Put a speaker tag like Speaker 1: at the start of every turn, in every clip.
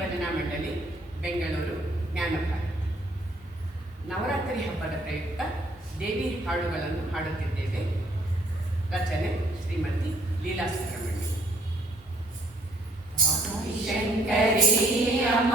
Speaker 1: ಭಜನಾ ಮಂಡಳಿ, ಬೆಂಗಳೂರು, ಜ್ಞಾನಪ್ಪ. ನವರಾತ್ರಿ ಹಬ್ಬದ ಪ್ರಯುಕ್ತ ದೇವಿ ಹಾಡುಗಳನ್ನು ಹಾಡುತ್ತಿದ್ದೇವೆ. ರಚನೆ ಶ್ರೀಮತಿ ಲೀಲಾ ಸುಬ್ರಹ್ಮಣ್ಯ.
Speaker 2: ಶಂಕರಿ ಅಮ್ಮ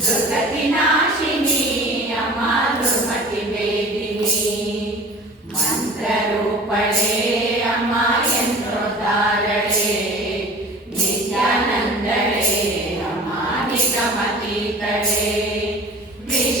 Speaker 2: Look at me now.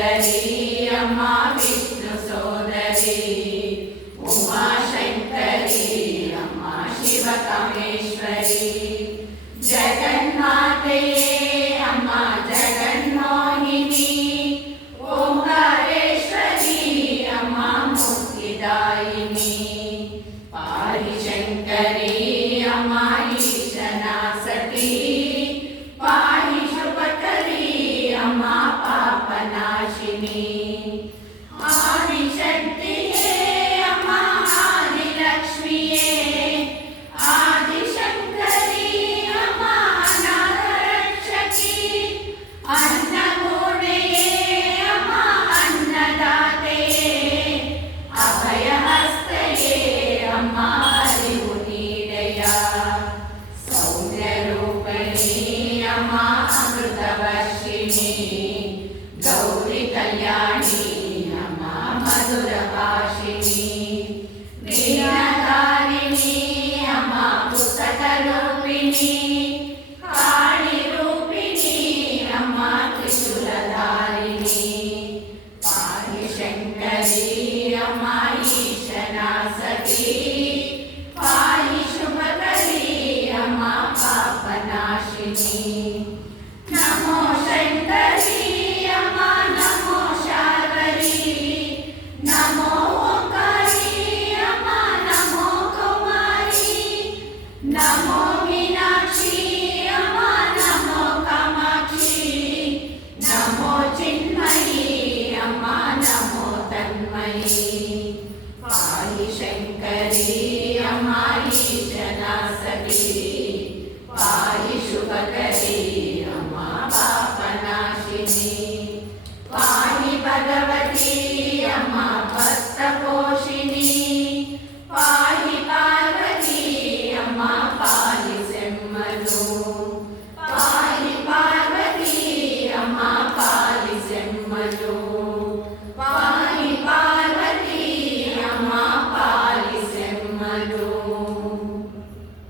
Speaker 2: సుందరి అమ్మ విష్ణు సోదరి ఉమాశంకరి అమ్మ శివ కమేశ్వరి జగన్మాతే అమ్మ జగన్మోహిని ఓంకారేశ్వరి అమ్మ ముక్తిదాయిని పారిశంకరి नमो शङ्करी వాణి భగవతి అమ్మ భక్త